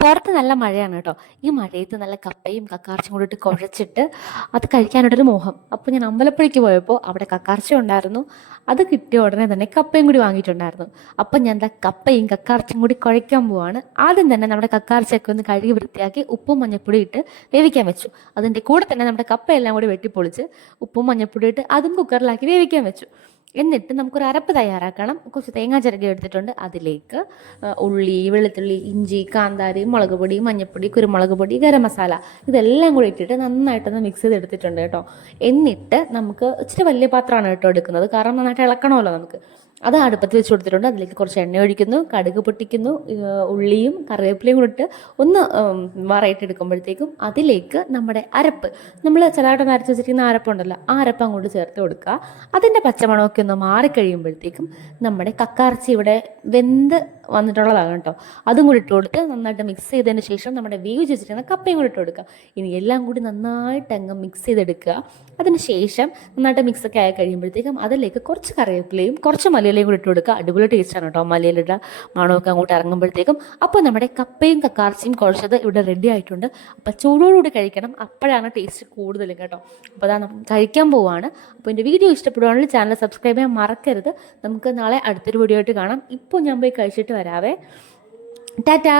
പുറത്ത് നല്ല മഴയാണ് കേട്ടോ. ഈ മഴയത്ത് നല്ല കപ്പയും കക്കാർച്ചും കൂടി ഇട്ട് കുഴച്ചിട്ട് അത് കഴിക്കാനായിട്ടൊരു മോഹം. അപ്പോൾ ഞാൻ അമ്പലപ്പുഴയ്ക്ക് പോയപ്പോൾ അവിടെ കക്കാർച്ച ഉണ്ടായിരുന്നു. അത് കിട്ടിയ ഉടനെ തന്നെ കപ്പയും കൂടി വാങ്ങിയിട്ടുണ്ടായിരുന്നു. അപ്പം ഞാൻ എന്താ കപ്പയും കക്കാർച്ചും കൂടി കുഴയ്ക്കാൻ പോവാണ്. ആദ്യം തന്നെ നമ്മുടെ കക്കാർച്ചയൊക്കെ ഒന്ന് കഴുകി വൃത്തിയാക്കി ഉപ്പും മഞ്ഞപ്പൊടി ഇട്ട് വേവിക്കാൻ വെച്ചു. അതിൻ്റെ കൂടെ തന്നെ നമ്മുടെ കപ്പയെല്ലാം കൂടി വെട്ടിപ്പൊളിച്ച് ഉപ്പും മഞ്ഞപ്പൊടി ഇട്ട് അതും കുക്കറിലാക്കി വേവിക്കാൻ വെച്ചു. എന്നിട്ട് നമുക്കൊരു അരപ്പ് തയ്യാറാക്കണം. കുറച്ച് തേങ്ങാ ചിരകി എടുത്തിട്ടുണ്ട്. അതിലേക്ക് ഉള്ളി, വെളുത്തുള്ളി, ഇഞ്ചി, കാന്താരി, മുളക് പൊടി, മഞ്ഞൾപ്പൊടി, കുരുമുളക് പൊടി, ഗരം മസാല ഇതെല്ലാം കൂടി ഇട്ടിട്ട് നന്നായിട്ടൊന്ന് മിക്സ് ചെയ്തെടുത്തിട്ടുണ്ട് കേട്ടോ. എന്നിട്ട് നമുക്ക് ഇച്ചിരി വലിയ പാത്രമാണ് കേട്ടോ എടുക്കുന്നത്, കാരണം നന്നായിട്ട് ഇളക്കണമല്ലോ നമുക്ക്. അത് അടുപ്പത്ത് വെച്ച് കൊടുത്തിട്ടുണ്ട്. അതിലേക്ക് കുറച്ച് എണ്ണ ഒഴിക്കുന്നു, കടുക് പൊട്ടിക്കുന്നു, ഉള്ളിയും കറിവേപ്പിലയും കൂടി ഇട്ട് ഒന്ന് വറയിട്ടെടുക്കുമ്പോഴത്തേക്കും അതിലേക്ക് നമ്മുടെ അരപ്പ്, നമ്മൾ ചിലതായിട്ട് അരച്ച് വെച്ചിരിക്കുന്ന അരപ്പുണ്ടല്ലോ, ആ അരപ്പ് അങ്ങോട്ട് ചേർത്ത് കൊടുക്കുക. അതിൻ്റെ പച്ചമണമൊക്കെ ഒന്ന് മാറിക്കഴിയുമ്പോഴത്തേക്കും നമ്മുടെ കക്കാർച്ചി ഇവിടെ വെന്ത് വന്നിട്ടുള്ളതാണ് കേട്ടോ. അതും കൂടി ഇട്ട് കൊടുത്ത് നന്നായിട്ട് മിക്സ് ചെയ്തതിന് ശേഷം നമ്മുടെ വേവിച്ച് വെച്ചിരിക്കുന്ന കപ്പയും കൂടി ഇട്ട് കൊടുക്കുക. ഇനി എല്ലാം കൂടി നന്നായിട്ട് അങ്ങ് മിക്സ് ചെയ്തെടുക്കുക. അതിന് ശേഷം നന്നായിട്ട് മിക്സൊക്കെ ആയി കഴിയുമ്പോഴത്തേക്കും അതിലേക്ക് കുറച്ച് കറിവേപ്പിലയും കുറച്ച് മല്ലിയിലയും കൂടി ഇട്ട് കൊടുക്കുക. അടിപൊളി ടേസ്റ്റാണ് കേട്ടോ മല്ലിയിലയുടെ മണമൊക്കെ അങ്ങോട്ട് ഇറങ്ങുമ്പോഴത്തേക്കും. അപ്പോൾ നമ്മുടെ കപ്പയും കക്കാർച്ചിയും കുഴച്ചത് ഇവിടെ റെഡി ആയിട്ടുണ്ട്. അപ്പോൾ ചൂടോടുകൂടി കഴിക്കണം, അപ്പോഴാണ് ടേസ്റ്റ് കൂടുതലും കേട്ടോ. അപ്പോൾ അതാ നമുക്ക് കഴിക്കാൻ പോവുകയാണ്. അപ്പോൾ എൻ്റെ വീഡിയോ ഇഷ്ടപ്പെടുവാണെങ്കിൽ ചാനൽ സബ്സ്ക്രൈബ് ചെയ്യാൻ മറക്കരുത്. നമുക്ക് നാളെ അടുത്തൊരു വീഡിയോ ആയിട്ട് കാണാം. ഇപ്പോൾ ഞാൻ പോയി കഴിച്ചിട്ട് വരാവേ. ടാറ്റാ.